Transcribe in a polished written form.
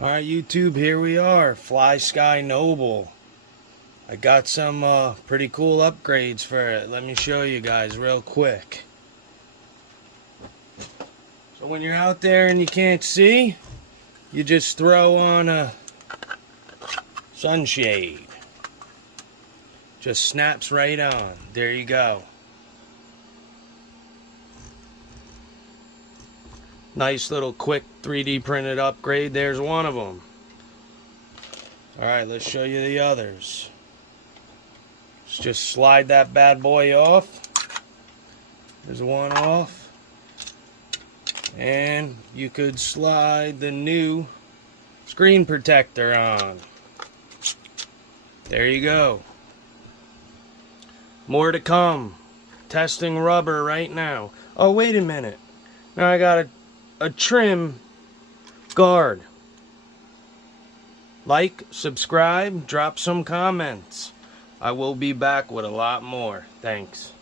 Alright, YouTube, here we are, FlySky Noble. I got some pretty cool upgrades for it. Let me show you guys real quick. So when you're out there and you can't see, you just throw on a sunshade. Just snaps right on. There you go. Nice little quick 3D printed upgrade. There's one of them. Alright, let's show you the others. Let's just slide that bad boy off. There's one off. And you could slide the new screen protector on. There you go. More to come. Testing rubber right now. Oh, wait a minute. Now I got a trim guard. Like, subscribe, drop some comments. I will be back with a lot more. Thanks.